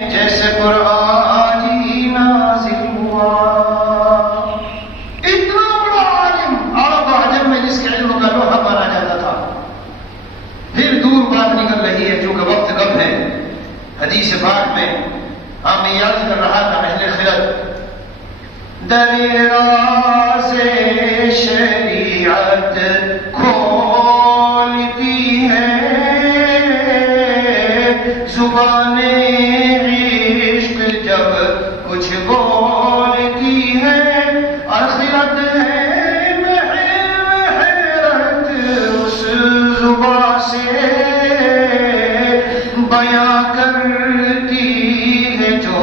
جیسے قرآن ہی نازل ہوا. اتنا بڑا عالم عرب عجم میں جس کے علم کا لوہا مانا جاتا تھا. پھر دور بات نکل رہی ہے کیونکہ وقت کم ہے. حدیث پاک میں ہم یاد کر رہا تھا اہل خلت دریراز شریعت کھولتی ہے زبان عشق جب کچھ بولتی ہے اور خلت ہے حیرت اس زبان سے بیاں کرتی ہے جو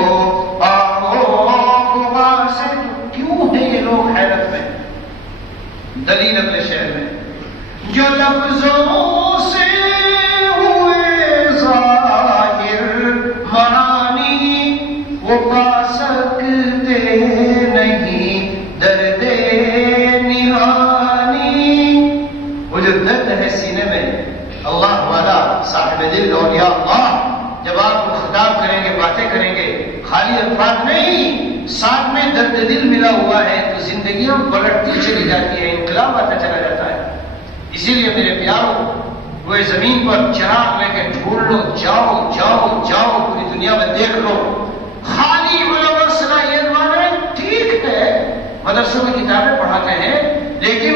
دلیل اپنے شہر میں جو لفظوں سے ہوئے ظاہر معانی وہ پا سکتے نہیں درد نہانی. وہ جو درد ہے سینے میں اللہ والا صاحب دل اولیاء اللہ جب آپ کو خطاب کریں گے باتیں کریں گے خالی الفاظ نہیں ساتھ میں درد دل ملا ہوا ہے تو زندگیاں پلٹتی چلی جاتی ہے انقلاب آتا چلا جاتا ہے. اسی لیے میرے پیاروں وہ زمین پر چراغ لے کے ڈھونڈ لو جاؤ جاؤ جاؤ پوری دنیا میں دیکھ لو. خالی علماء صلاحیت والے ٹھیک ہے مدرسوں میں کتابیں پڑھاتے ہیں لیکن